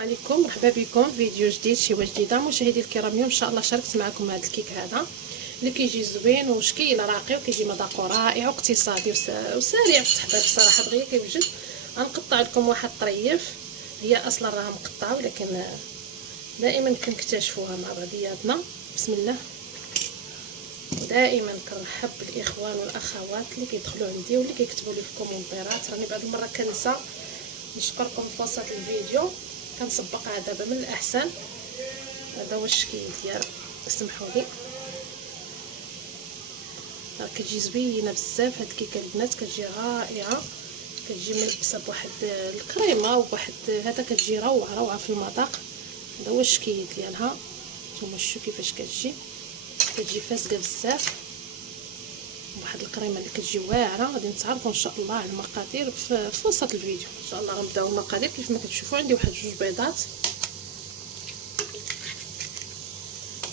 السلام عليكم، مرحبا بكم فيديو جديد شيوه جديده. مشاهدي الكرام، اليوم ان شاء الله شاركت معكم هذا الكيك هذا اللي كيجي زوين وشكيل راقي وكيجي مذاقه رائع واقتصادي وسريع في التحضير. بصراحه دغيا كيوجد. غنقطع لكم واحد الطريف، هي اصلا راها مقطعه ولكن دائما كنكتشفوها مع بعضياتنا. بسم الله. دائما كنرحب بالاخوان والاخوات اللي كيدخلوا عندي واللي كيكتبوا لي في الكومونتيرات. راني بعض المره كنسى نشكركم في وسط الفيديو، كنسبقها دابا من الاحسن. هذا هو الشكل ديالها، اسمحوا لي. راه كتجي زوينه بزاف هاد الكيكه البنات، كتجي رائعه، كتجي ملبسه بواحد الكريمه وبواحد هذا، كتجي روعه في المذاق. هذا هو الشكل ديالها، نتوما شوفوا كيفاش كتجي فاسده بزاف، واحد الكريمه اللي كتجي واعره. غادي نتعرفوا ان شاء الله على المقادير في وسط الفيديو ان شاء الله. غنبداو المقادير كيف ما كتشوفوا. عندي واحد 2 بيضات،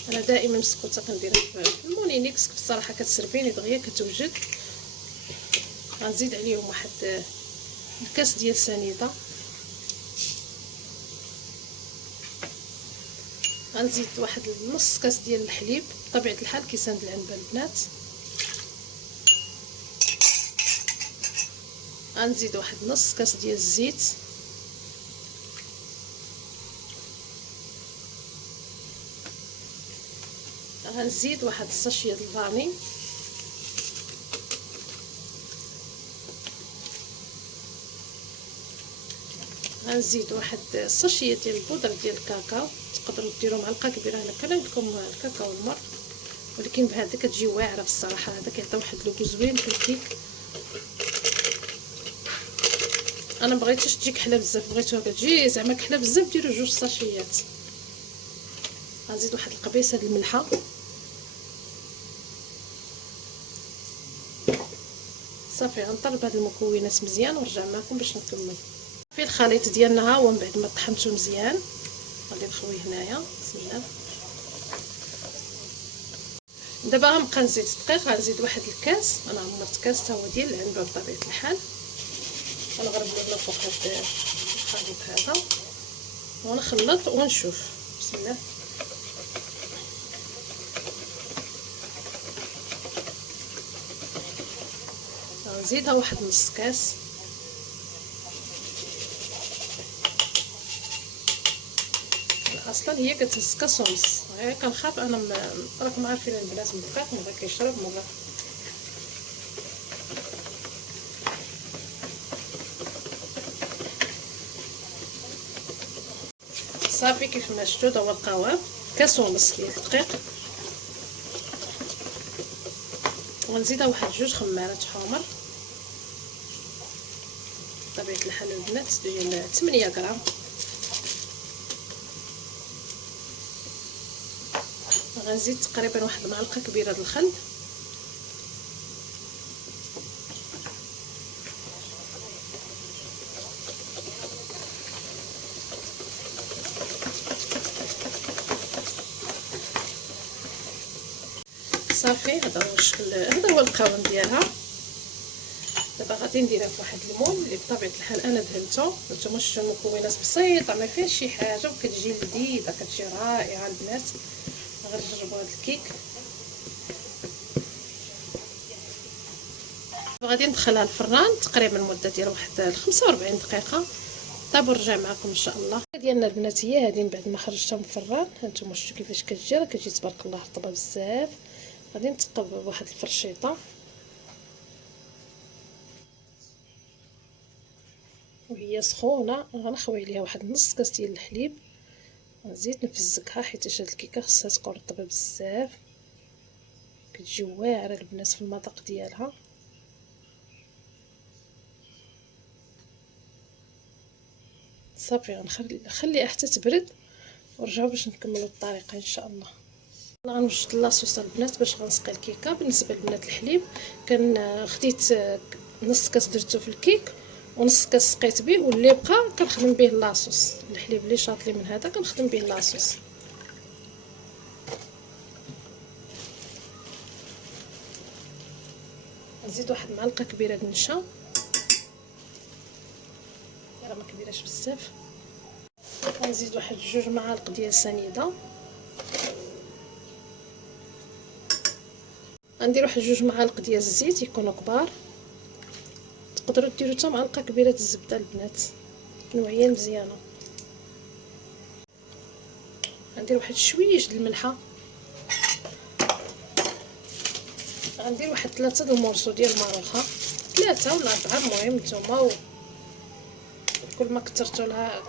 انا دائما مسكوته كنديرها في المونينيكس، بصراحه كتسربيني دغيا كتوجد. غنزيد عليهم واحد الكاس ديال سنيده، غنزيد واحد نص كاس ديال الحليب بطبيعه الحال كيساند العنبه البنات، غنزيد واحد نص كاس ديال الزيت، غنزيد واحد الساشيه د الفاني، غنزيد واحد الساشيه ديال البودره ديال الكاكاو. تقدروا ديروا معلقه كبيره، هنا كان عندكم الكاكاو المر، ولكن بهذا كتجي واعره بصراحه. هذا كيعطي واحد لوغو زوين في الكيك. انا مبغيتش تجي كحله بزاف، بغيتوها كتجي زعما كحله بزاف، ديروا 2 ساشيات. غنزيد واحد القبيصه د الملحه، صافي. غنطرب هاد المكونات مزيان ونرجع معكم باش نكمل في الخليط ديالنا. ها هو من بعد ما طحنته مزيان غادي نخويه هنايا. بسم الله. دابا غنبقى نزيد الدقيق، غنزيد واحد الكاس، انا عمرت كاس تا هو ديال العنبه بطبيعه الحال، ونغربلو له فوق هاد الخليط هذا ونخلط ونشوف. بسم الله. غنزيدها واحد نص كاس، اصلا هي كتهز كاس ونص. غير كنخاف انا راكم عارفين البنات من الدقيق مره كيشرب مره. صافي كيف ما شفتوا دا هو القوام، كاس ونص ديال الدقيق. ونزيدها واحد 2 خمارات حمر بطبيعه الحال البنات، ديال 8 غرام. غنزيد تقريبا واحد معلقه كبيره د الخل، صافي. هذا هو الشكل، هذا هو القوام ديالها. دابا غادي نديرها في واحد المول اللي بطبيعه الحال انا دهنته. نتوما شفتوا المكونات بسيطه، ما فيهاش شي حاجه، وكتجي لذيذه، كتجي رائعه البنات. غير جربوا هذا الكيك. غادي ندخلها الفران تقريبا المده ديال واحد 45 دقيقه. طيب ونرجع معكم ان شاء الله. ديالنا البنات هي هذه من بعد ما خرجتها من الفران. هانتوما شفتوا كيفاش كتجي، راه كتجي تبارك الله رطبه بزاف. غادي نتقب بواحد الفرشيطه وهي سخونه، غنخوي عليها واحد نص كاس ديال الحليب، غنزيد نفزكها حيت هاد الكيكه خصها تكون رطبه بزاف، كتجي واعره البنات في المذاق ديالها. صافي غنخليها حتى تبرد ونرجعوا باش نكملوا الطريقه ان شاء الله. غنوجد لاصوص البنات باش غنسقي الكيكه. بالنسبه لبنات الحليب خديت نص كاس درتو في الكيك ونص كاس سقيت به، واللي بقى كنخدم به لاصوص. الحليب اللي شاط لي من هذا كنخدم به لاصوص. نزيد واحد معلقه كبيره د النشا، راه ما كبيراش بزاف. غنزيد واحد 2 معالق ديال سنيده، غندير واحد 2 معالق ديال الزيت يكونوا كبار. تقدروا ديروا حتى معلقه كبيره د الزبده البنات، نوعيه مزيانه. غندير واحد شويه د الملحه، غندير واحد 3 د المورسو ديال الماروخه، 3 ولا 4 المهم نتوما، كل ما كثرتوا لها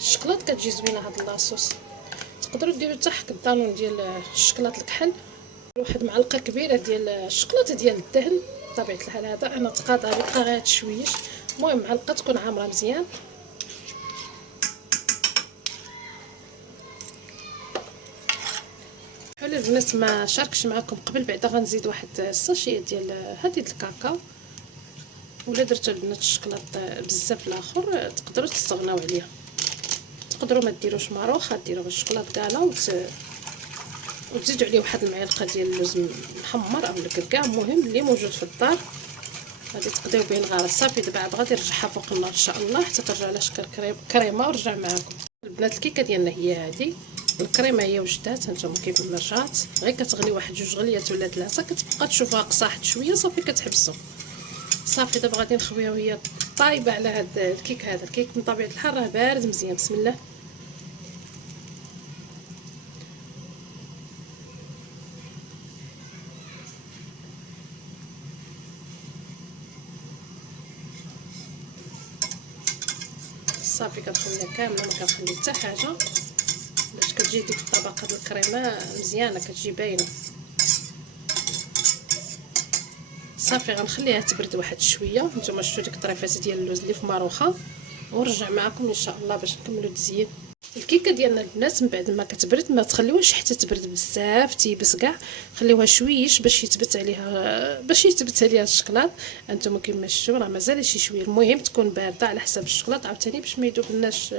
الشكلاط كتجي زوينه هاد لاصوص. تقدروا ديروا حتى حك الدانون ديال الشكلاط الكحل، واحد معلقه كبيره ديال الشكلاط ديال الدهن. بطبيعه الحال هذا انا تقاطع بقى غير شويش، المهم معلقه تكون عامره مزيان. حلو البنات ما شاركش معكم قبل، بعدا غنزيد واحد الساشيه ديال هذه الكاكاو، ولا درتو البنات الشكلاط بزاف الاخر تقدروا تستغناو عليه. تقدروا ما ديروش ماروخ، ديروا غير الشكلاط كالا وتزيدوا عليه واحد المعلقه ديال اللوز محمر او الكركاع، المهم اللي موجود في الدار. غادي تقضيو بين غير صافي. دابا عاد غادي نرجعها فوق النار ان شاء الله حتى ترجع على شكل كريمه ورجع معكم. البنات الكيكه ديالنا هي هذه، الكريمه هي وجدات هانتوما كيف ما رجعت، غير كتغلي واحد 2 غليات ولا 3 كتبقى تشوفها قصاحت شويه صافي كتحبسوا صافي. دابا غادي نخويها وهي طايبه على هذا الكيك. هذا الكيك من طبيعه الحال راه بارد مزيان. بسم الله. صافي كنخليها كامله، ما كنخلي حتى حاجه باش كتجي ديك الطبقه د الكريمه مزيانه كتجي باينه. صافي غنخليها تبرد واحد شويه. نتوما شفتوا ديك الطريفات ديال اللوز اللي في ماروخه، ونرجع معكم ان شاء الله باش نكملوا التزيين. الكيكه ديالنا البنات من بعد ما كتبرد ما تخليوهاش حتى تبرد بزاف تيبس كاع، خليوها شويش باش يثبت عليها الشكلاط. انتم كما شفتوا راه مازال شي شويه، المهم تكون بارده على حسب الشكلاط عاوتاني باش ما يذوبلناش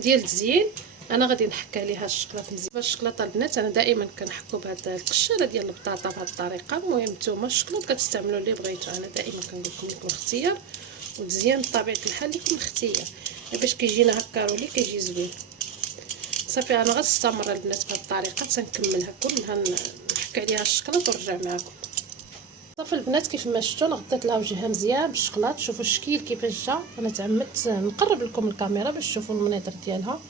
ديال التزيين. انا غادي نحك عليها الشكلاط مزيان. الشكلاط البنات انا دائما كنحكو بهذا القشاره ديال البطاطا بهذه الطريقه. المهم نتوما الشكلاط كتستعملوا اللي بغيتو، انا دائما كنقول لكم الاختيار، ومزيان بطبيعه الحال لكم الاختيار باش كيجينا هكا رولي كيجي زوين. صافي انا غنستمر البنات بهذه الطريقه تنكملها كلها، نحك عليها الشكلاط ونرجع معكم. صافي البنات كيف ما شفتوا انا غطيت لها وجهها مزيان بالشكلاط. شوفوا الشكل كيفاش جا، انا تعمدت نقرب لكم الكاميرا باش تشوفوا المنظر ديالها.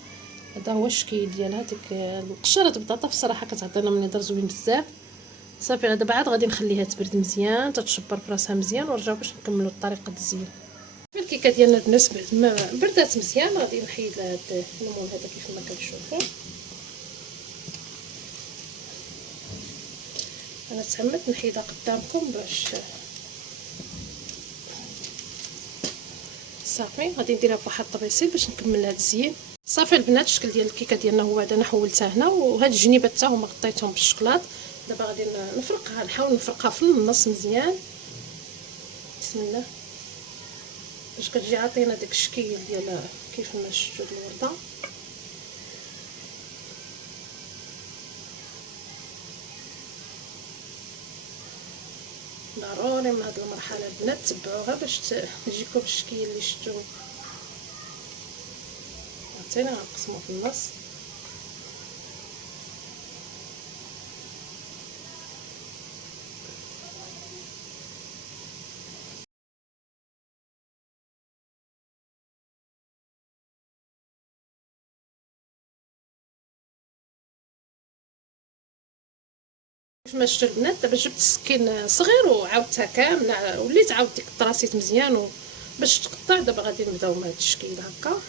هذا هو الشكل ديالها. ديك القشره البطاطا بصراحه كتعطينا منظر زوين بزاف. صافي دابا عاد غادي نخليها تبرد مزيان تتشبر في راسها مزيان، ونرجعوا باش نكملوا الطريقه ديال التزيين. الكيكه ديالنا البنات بعد ما بردات مزيان غادي نحيد لها هذا الليمون هذا كيف ما كتشوفوا. انا تعمدت نحيدها قدامكم باش صافي. غادي نديرها فواحد الطبيسيل باش نكمل هذا الزيين. صافي البنات الشكل ديال الكيكه ديالنا هو هذا. انا حولتها هنا، وهاد الجنيبات حتى هما غطيتهم بالشكلاط. دابا غادي نفرقها، نحاول نفرقها في النص مزيان. بسم الله باش كتجي عاطينا داك الشكل ديال كيف ما شفتوا الورده. ضروري من هذه المرحله البنات تبعوها باش تجيكم بالشكل اللي شفتوا. عرفتينا غنقسمو في النص. كيف ما شفتوا البنات دابا جبت السكين صغير وعاودتها كامله، وليت عاود ديك الطراسيت مزيان باش تقطع. دابا غادي نبداو من هذا الشكل هكا.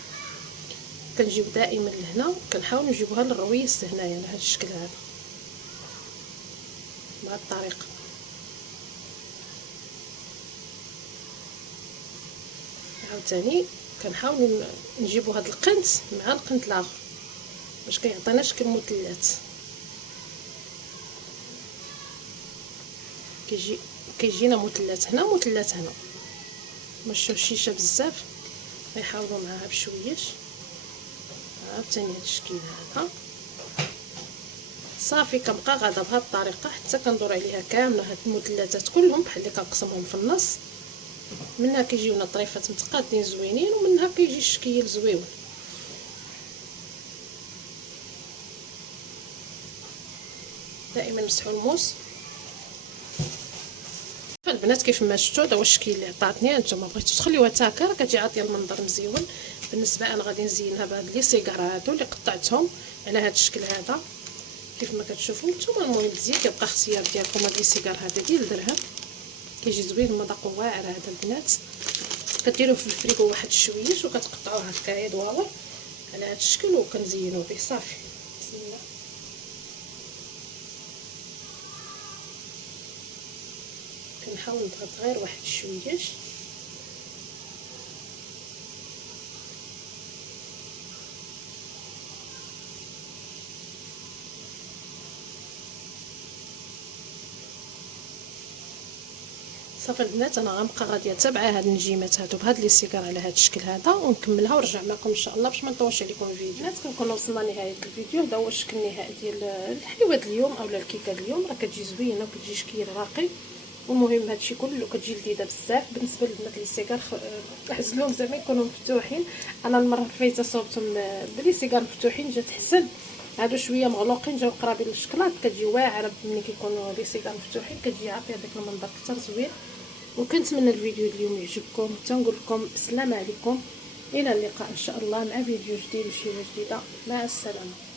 كنجيو دائما لهنا كنحاولوا نجيبوها للرويس هنايا على هذا الشكل هذا بهذه الطريقه. عاوتاني كنحاولوا نجيبوا هذا القنت مع القنت الاخر باش كيعطينا شكل مثلث. كيجينا مثلث هنا ومثلث هنا، ماشي شيشه بزاف، غنحاولوا معاها بشويش. عاوتاني هذا الشكل هذا. صافي كنبقى غادا بهذه الطريقه حتى كندور عليها كامله هاد المثلثات كلهم بحال اللي كنقسمهم في النص. منها كيجيونا طريفات متقادين زوينين، ومنها كيجي الشكل زويون. دائما مسحوا الموس. فالبنات كيف ما شفتوا هذا هو الشكل اللي عطاتني. نتوما بغيتو تخليوها تاكل راه كتجي عاطيه المنظر مزيون. بالنسبه انا غادي نزينها بهاد لي سيغار هادو اللي قطعتهم على هاد الشكل هذا كيف ما كتشوفوا نتوما. المهم مزيان كيبقى اختيار ديالكم. هاد لي سيغار هذا ديال الدرهم كيجي زوين المذاق واعر هذا البنات. كديروه في الفريكو واحد شويش وكتقطعوه هكايا دواور على هذا الشكل وكنزينوه به صافي. بسم الله. كنحاول نضغط غير واحد شويش. صافي البنات انا غنبقى غاديه تابعه هاد النجيمات هادو بهاد لي سيغار على هاد الشكل هذا ونكملها ونرجع معكم ان شاء الله باش ما نطولش عليكم الفيديو. البنات كنكونوا وصلنا لنهايه الفيديو. هذا هو الشكل النهائي ديال الحلوه اليوم اولا الكيكه اليوم. راه كتجي زوينه وكتجي شكل راقي. والمهم هادشي كله كتجي لذيذه بزاف. بالنسبه للبنات لي سيغار عزلوهم زعما يكونوا مفتوحين. انا المره الفايته صوبتهم بلي سيغار مفتوحين جات حسن. هادو شويه مغلوقين جاو قرابين للشكلاط كتجي واعره. ملي كيكونوا لي سيغار مفتوحين كتجي عاطيه داك المنظر كثر زوين. وكنتمنى الفيديو اليوم يعجبكم. تنقول لكم السلام عليكم الى اللقاء ان شاء الله مع فيديو جديد وشي جديده. مع السلامه.